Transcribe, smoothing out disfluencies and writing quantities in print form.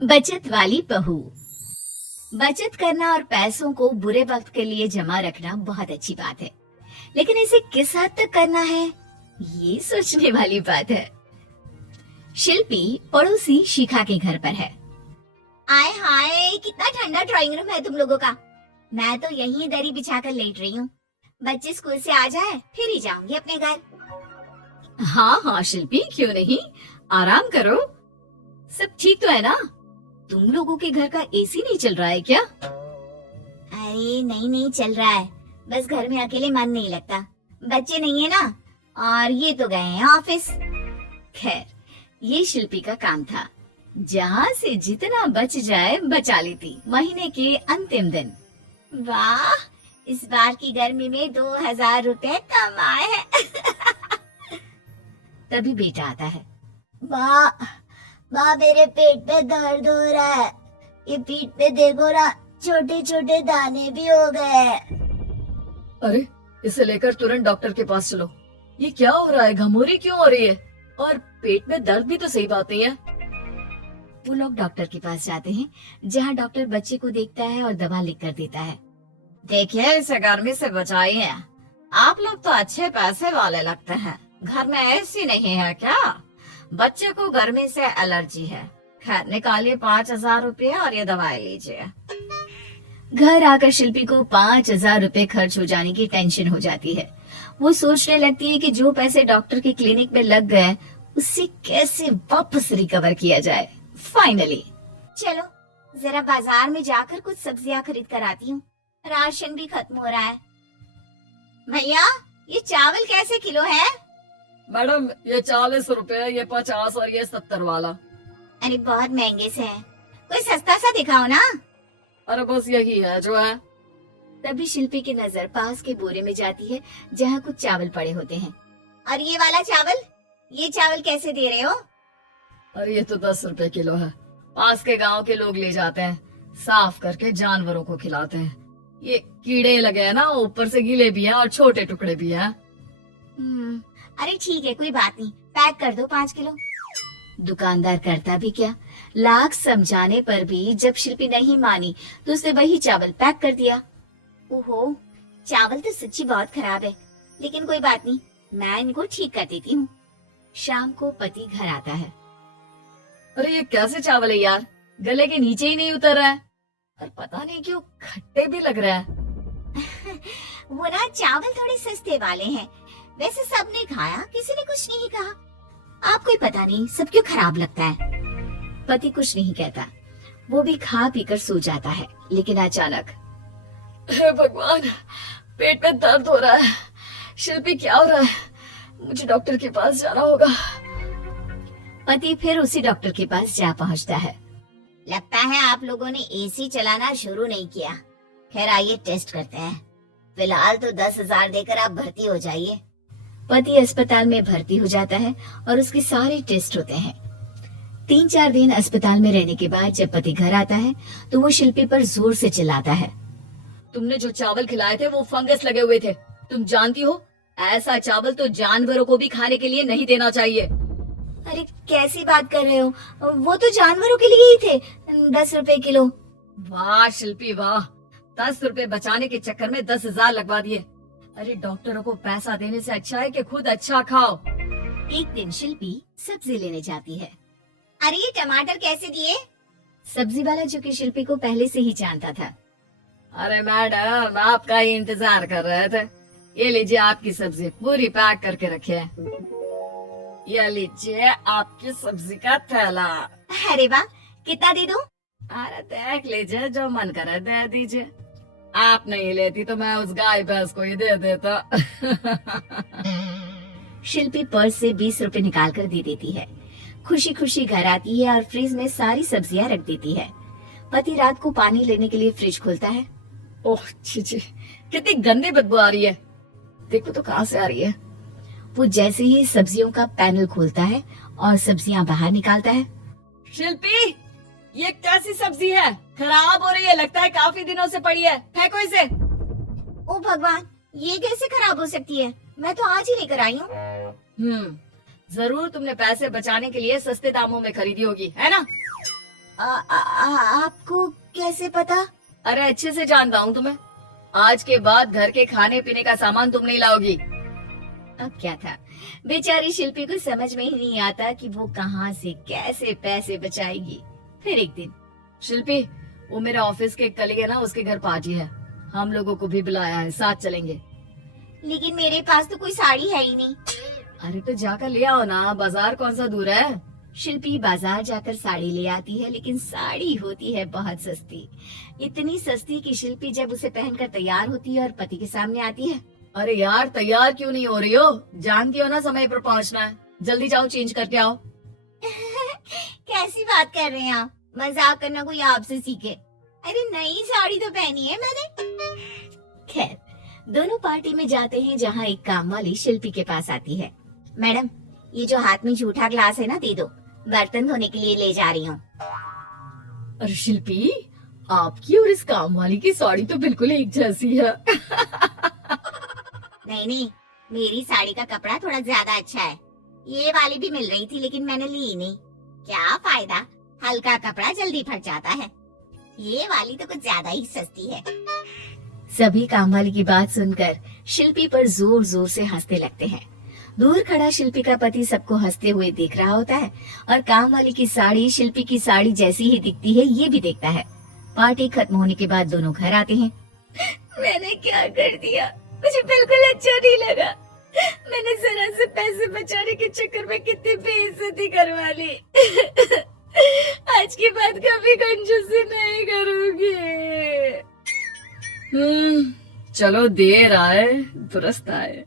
बचत वाली बहू। बचत करना और पैसों को बुरे वक्त के लिए जमा रखना बहुत अच्छी बात है, लेकिन इसे किस हद तक करना है, ये सोचने वाली बात है। शिल्पी पड़ोसी शिखा के घर पर है। आय हाय, कितना ठंडा ड्राइंग रूम है तुम लोगों का। मैं तो यहीं दरी बिछाकर लेट रही हूँ। बच्चे स्कूल से आ जाए फिर ही जाऊंगी अपने घर। हाँ हाँ शिल्पी, क्यों नहीं, आराम करो। सब ठीक तो है ना? तुम लोगों के घर का एसी नहीं चल रहा है क्या? अरे नहीं नहीं चल रहा है, बस घर में अकेले मन नहीं लगता। बच्चे नहीं है ना, और ये तो गए हैं ऑफिस। खैर, ये शिल्पी का काम था, जहाँ से जितना बच जाए बचा लेती महीने के अंतिम दिन। वाह, इस बार की गर्मी में 2000 रुपए कम आए हैं। तभी बेटा आता है। माँ, माँ मेरे पेट पे दर्द हो रहा है, ये पीठ पे देखो ना, छोटे छोटे दाने भी हो गए। अरे, इसे लेकर तुरंत डॉक्टर के पास चलो। ये क्या हो रहा है, घमोरी क्यों हो रही है? और पेट में दर्द भी तो सही बात नहीं है। वो लोग डॉक्टर के पास जाते हैं, जहाँ डॉक्टर बच्चे को देखता है और दवा लिख कर देता है। देखिए, इसे गर्मी से बचाइए। आप लोग तो अच्छे पैसे वाले लगते हैं, घर में एसी नहीं है क्या? बच्चे को गर्मी से एलर्जी है। खैर, निकालिए 5000 रुपये और ये दवाई लीजिए। घर आकर शिल्पी को 5000 रुपए खर्च हो जाने की टेंशन हो जाती है। वो सोचने लगती है कि जो पैसे डॉक्टर के क्लिनिक में लग गए, उससे कैसे वापस रिकवर किया जाए। फाइनली, चलो जरा बाजार में जाकर कुछ सब्जियां खरीद कर आती हूँ, राशन भी खत्म हो रहा है। भैया, ये चावल कैसे किलो है? मैडम, ये 40 रुपए, ये 50 और ये 70 वाला। अरे बहुत महंगे से हैं, कोई सस्ता सा दिखाओ ना। अरे बस यही है जो है। तभी शिल्पी की नजर पास के बोरे में जाती है, जहाँ कुछ चावल पड़े होते हैं। और ये वाला चावल, ये चावल कैसे दे रहे हो? अरे ये तो 10 रुपए किलो है, पास के गांव के लोग ले जाते हैं, साफ करके जानवरों को खिलाते हैं। ये कीड़े लगे हैं ना, ऊपर से गीले भी हैं और छोटे टुकड़े भी हैं। अरे ठीक है, कोई बात नहीं, पैक कर दो 5 किलो। दुकानदार करता भी क्या, लाख समझाने पर भी जब शिल्पी नहीं मानी तो उसने वही चावल पैक कर दिया। ओहो, चावल तो सच्ची बहुत खराब है, लेकिन कोई बात नहीं, मैं इनको ठीक कर देती हूँ। शाम को पति घर आता है। अरे ये कैसे चावल है यार, गले के नीचे ही नहीं उतर रहा है, और पता नहीं क्यों खट्टे भी लग रहा है। वो ना चावल थोड़े सस्ते वाले हैं, वैसे सबने खाया, किसी ने कुछ नहीं कहा। आपको ही पता नहीं सब क्यों खराब लगता है। पति कुछ नहीं कहता, वो भी खा पीकर सो जाता है। लेकिन अचानक, हे भगवान, पेट में दर्द हो रहा है। शिल्पी, क्या हो रहा है? मुझे डॉक्टर के पास जाना होगा। पति फिर उसी डॉक्टर के पास जा पहुंचता है। लगता है आप लोगों ने एसी चलाना शुरू नहीं किया। खैर आइए टेस्ट करते हैं, फिलहाल तो 10,000 देकर आप भर्ती हो जाइए। पति अस्पताल में भर्ती हो जाता है और उसके सारे टेस्ट होते हैं। 3-4 दिन अस्पताल में रहने के बाद जब पति घर आता है तो वो शिल्पी पर जोर से चिल्लाता है। तुमने जो चावल खिलाए थे वो फंगस लगे हुए थे, तुम जानती हो, ऐसा चावल तो जानवरों को भी खाने के लिए नहीं देना चाहिए। अरे कैसी बात कर रहे हो, वो तो जानवरों के लिए ही थे, 10 रुपए किलो। वाह शिल्पी वाह, 10 रुपए बचाने के चक्कर में 10,000 लगवा दिए। अरे डॉक्टरों को पैसा देने से अच्छा है कि खुद अच्छा खाओ। एक दिन शिल्पी सब्जी लेने जाती है। अरे ये टमाटर कैसे दिए? सब्जी वाला जो कि शिल्पी को पहले से ही जानता था। अरे मैडम, आपका ही इंतजार कर रहे थे। ये लीजिए आपकी सब्जी, पूरी पैक करके रखे है। ये लीजिए आपकी सब्जी का थैला। अरे वाह, कितना दे दूं? अरे देख लीजिए, जो मन करे दे दीजिए। आप नहीं लेती तो मैं उस गाय भैंस को ही दे देता। शिल्पी पर्स से 20 रुपए निकाल कर दे देती है। खुशी खुशी घर आती है और फ्रिज में सारी सब्जियां रख देती है। पति रात को पानी लेने के लिए फ्रिज खोलता है। ओह छी छी, कितनी गंदी बदबू आ रही है, देखो तो कहाँ से आ रही है। वो जैसे ही सब्जियों का पैनल खोलता है और सब्जियां बाहर निकालता है। शिल्पी, ये कैसी सब्जी है, खराब हो रही है, लगता है काफी दिनों से पड़ी है, फेंको इसे। ओ भगवान, ये कैसे खराब हो सकती है, मैं तो आज ही लेकर आई हूँ। जरूर तुमने पैसे बचाने के लिए सस्ते दामों में खरीदी होगी, है ना? आपको कैसे पता? अरे अच्छे से जानता हूँ तुम्हें। आज के बाद घर के खाने पीने का सामान तुम नहीं लाओगी। अब क्या था, बेचारी शिल्पी को समझ में ही नहीं आता कि वो कहाँ से कैसे पैसे बचाएगी। फिर एक दिन, शिल्पी, वो मेरे ऑफिस के कलीग है ना, उसके घर पार्टी है, हम लोगों को भी बुलाया है, साथ चलेंगे। लेकिन मेरे पास तो कोई साड़ी है ही नहीं। अरे तो जाकर ले आओ ना, बाजार कौन सा दूर है। शिल्पी बाजार जाकर साड़ी ले आती है, लेकिन साड़ी होती है बहुत सस्ती, इतनी सस्ती कि शिल्पी जब उसे पहनकर तैयार होती है और पति के सामने आती है। अरे यार, तैयार क्यों नहीं हो रही हो? जानती हो ना समय पर पहुंचना है। जल्दी जाओ, चेंज करके आओ। कैसी बात कर रहे हैं आप? मजाक करना कोई आपसे सीखे। अरे नई साड़ी तो पहनी है मैंने। खैर, दोनों पार्टी में जाते हैं, जहाँ एक काम वाली शिल्पी के पास आती है। मैडम, ये जो हाथ में जूठा ग्लास है ना, दे दो, बर्तन धोने के लिए ले जा रही हूँ। अरे शिल्पी, आपकी और इस काम वाली की साड़ी तो बिल्कुल एक जैसी है। नहीं नहीं, मेरी साड़ी का कपड़ा थोड़ा ज्यादा अच्छा है। ये वाली भी मिल रही थी लेकिन मैंने ली नहीं। क्या फायदा, हल्का कपड़ा जल्दी फट जाता है। ये वाली तो कुछ ज्यादा ही सस्ती है। सभी काम वाली की बात सुनकर शिल्पी पर जोर जोर से हंसने लगते हैं। दूर खड़ा शिल्पी का पति सबको हंसते हुए देख रहा होता है और काम वाली की साड़ी शिल्पी की साड़ी जैसी ही दिखती है, ये भी देखता है। पार्टी खत्म होने के बाद दोनों घर आते हैं। मैंने क्या कर दिया, मुझे बिल्कुल अच्छा नहीं लगा। मैंने जरा से पैसे बचाने के चक्कर में कितनी बेइज्जती करवा ली। आज के बाद कभी कंजूसी नहीं करूंगी। चलो, देर आए दुरुस्त आए।